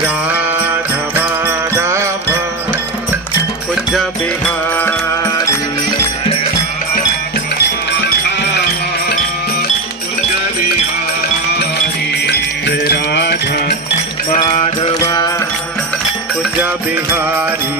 राधा माधव कुंज बिहारी राधा माधव कुंज बिहारी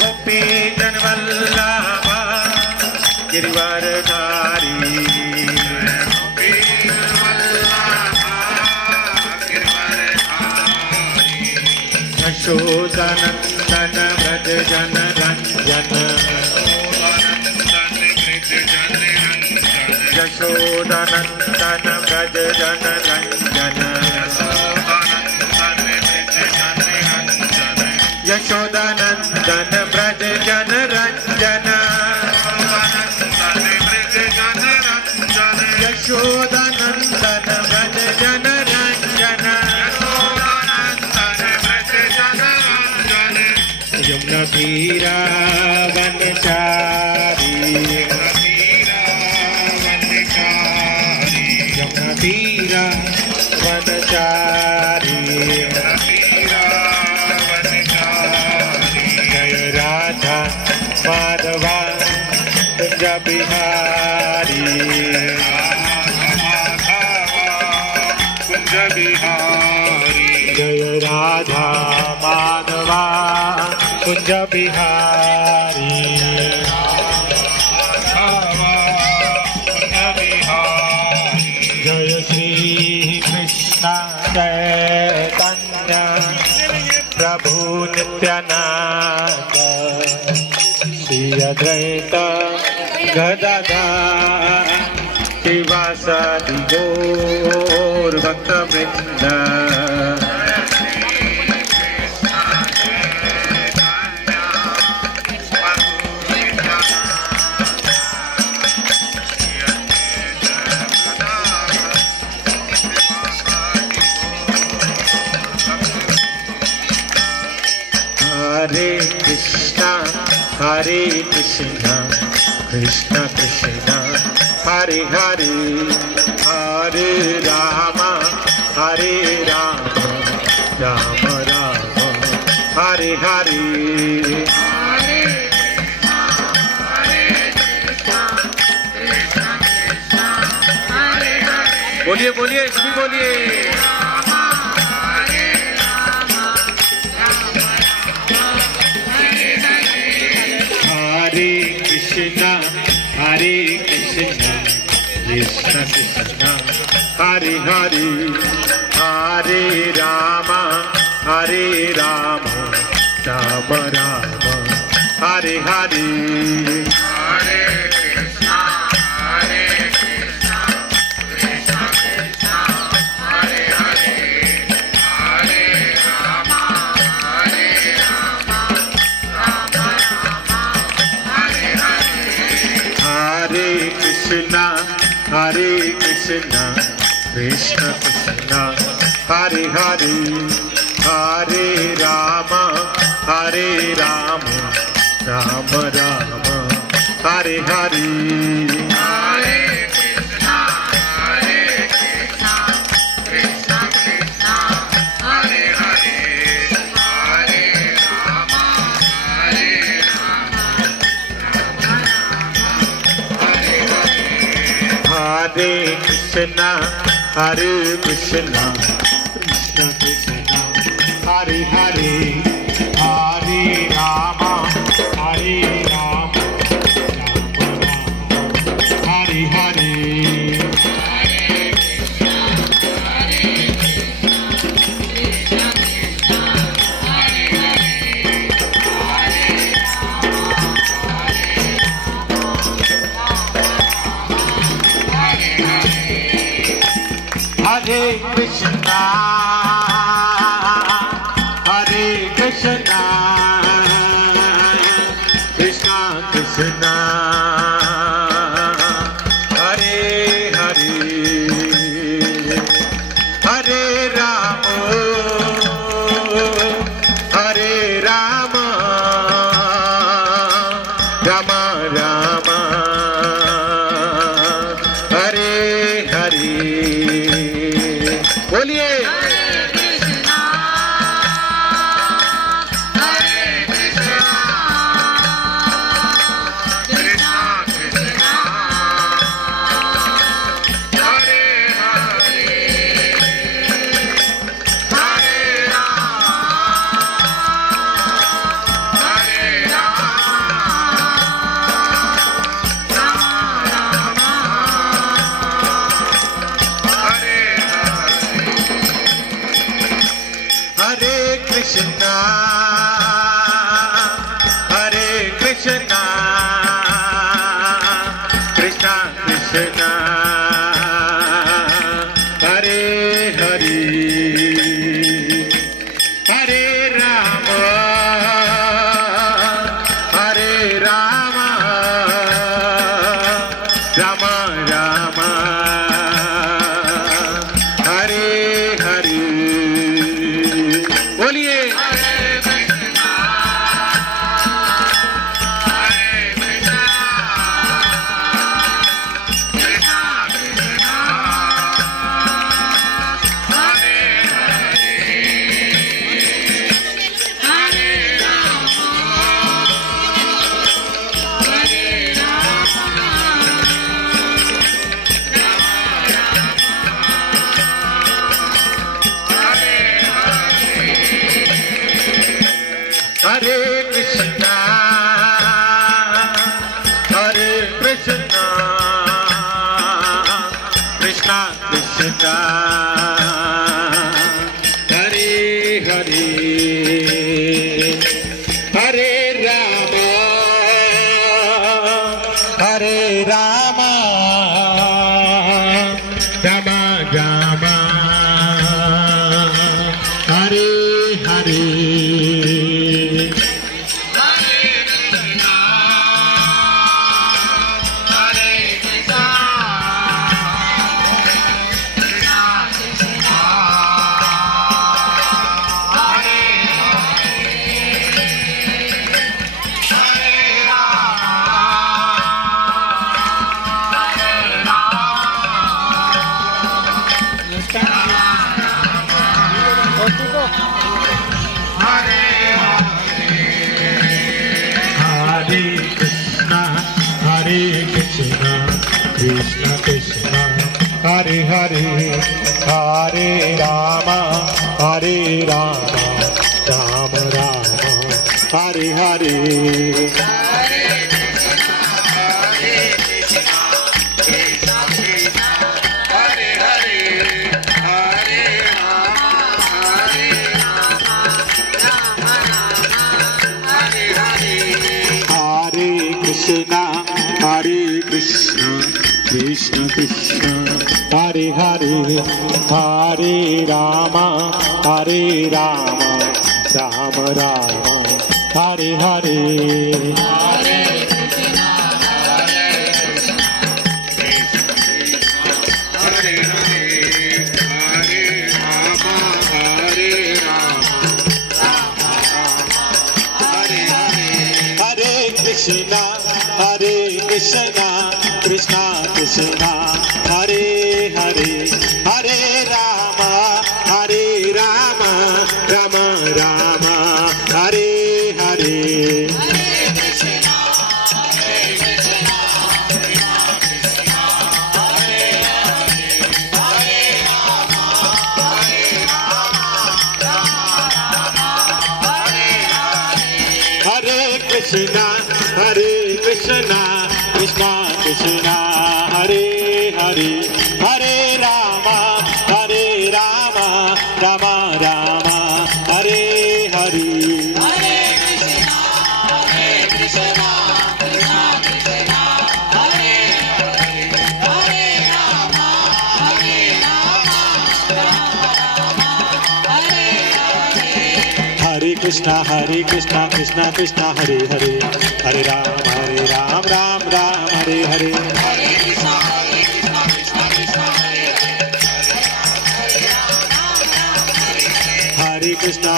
गोपी जनवल्लभ गिरिवरधारी यशोदानंदन व्रज जन रंजन यशोदानंदन व्रज जन रंजन यशोदानंदन व्रज जन रंजन यशोदानंदन व्रज जन रंजन यमुना तीरा वनचारी यमुना तीरा वनचारी जय राधा माधवा कुंज बिहारी जय राधा माधवा कुंज बिहारी जय श्री कृष्ण चैतन्य प्रभु नित्यानंद श्री अद्वैत गदाधर शिवासादि गौर भक्तवृंद हरे कृष्णा कृष्ण कृष्ण हरे हरे हरे राम राम राम हरे हरे बोलिए बोलिए सभी बोलिए हरे Krishna Krishna Krishna Hare Hare Hare Ram Ram Ram Hare Hare Hare Krishna Krishna Krishna Hare Hare Hare Ram Ram Ram Hare Hare Hare Krishna Krishna Krishna Hare Hare Hare Ram Ram Hare Hare Hare Krishna, Krishna Krishna, Hare Hare, Hare Rama, Krishna, Hare Krishna, Krishna Krishna, Hare Hare, Hare Rama, Hare Rama, Rama Rama, Hare Hare. Krishna Krishna, Hare Hare, Hare Rama, Hare Rama, Rama Rama, Hare Hare. Krishna Krishna, Hare Hare, Hare Rama, Hare Rama, Rama Rama, Hare Hare. Hare Krishna, Hare Krishna, Hare Hare, Hare Rama, Hare Rama, Rama Rama, Hare Hare. Hare Krishna, Hare Krishna, Krishna Krishna, Hare Hare, Hare Rama, Hare Rama, Rama Rama, Hare Hare. Hare Krishna, Hare Krishna, Krishna Krishna, Hare Hare, Hare Rama, Hare Rama, Rama Rama, Hare Hare. Hare Krishna, Hare Krishna, Krishna Krishna, Hare Hare, Hare Rama, Hare Rama, Rama Rama, Hare Hare. Hare Krishna, Hare Krishna, Krishna Krishna, Hare Hare, Hare Rama, Hare Rama, Rama Rama, Hare Hare. Hare Krishna, Krishna Krishna, Hare Hare, Hare Ram, Ram Ram, Hare Hare. Hare Krishna, Krishna Krishna, Hare Hare,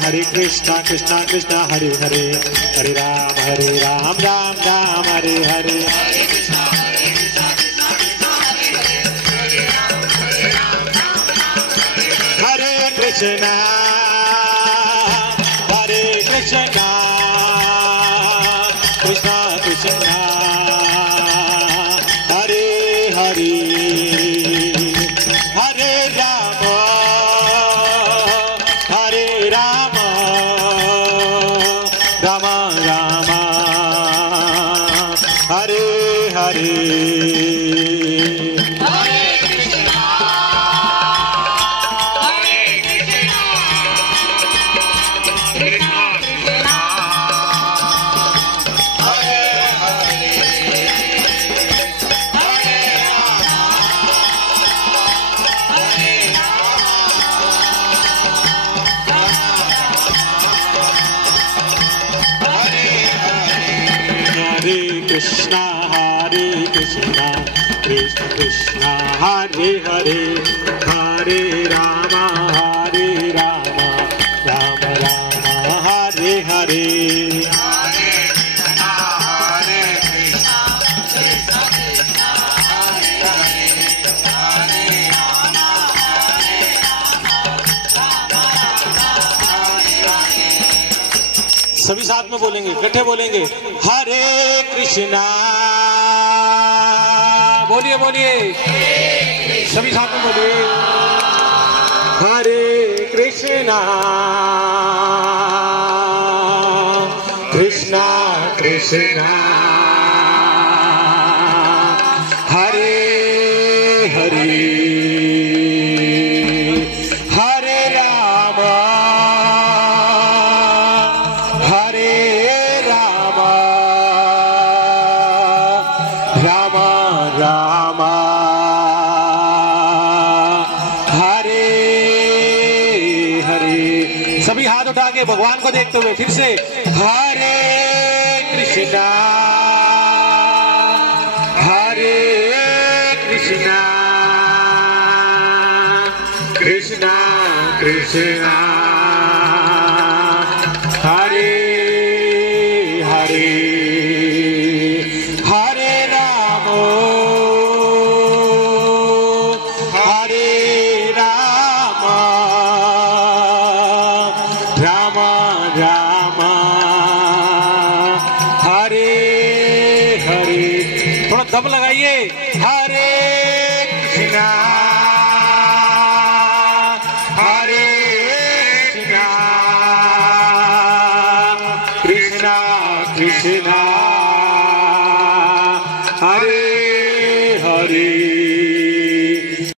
Hare Krishna, Krishna Krishna, Hare Hare, Hare Ram, Ram Ram, Hare Hare. Hare Krishna, Krishna Krishna, Hare Hare, Hare Ram, Ram Ram, Hare Hare. Hare Krishna, Hare Krishna, Krishna Krishna, Hare Hare, Hare Rama, Hare Rama, Rama Rama, Hare Hare. Krishna, Hare Krishna, Krishna Krishna, Hare Hare, Hare Rama, Hare Rama, Rama Rama, Hare Hare. सभी साथ में बोलेंगे, इकट्ठे बोलेंगे, हरे कृष्णा। बोलिए बोलिए, सभी साथ में बोलिए, हरे कृष्णा। कृष्णा कृष्णा हरे हरे हरे राम हरे राम राम राम हरे हरे। सभी हाथ उठा के भगवान को देखते हुए फिर से हरे कृष्णा हरे कृष्णा कृष्णा कृष्णा हरे हरे हरे राम हरे राम राम राम हरे हरे। थोड़ा दम लगाइए। हरे कृष्णा हरे कृष्णा कृष्णा कृष्णा हरे हरे।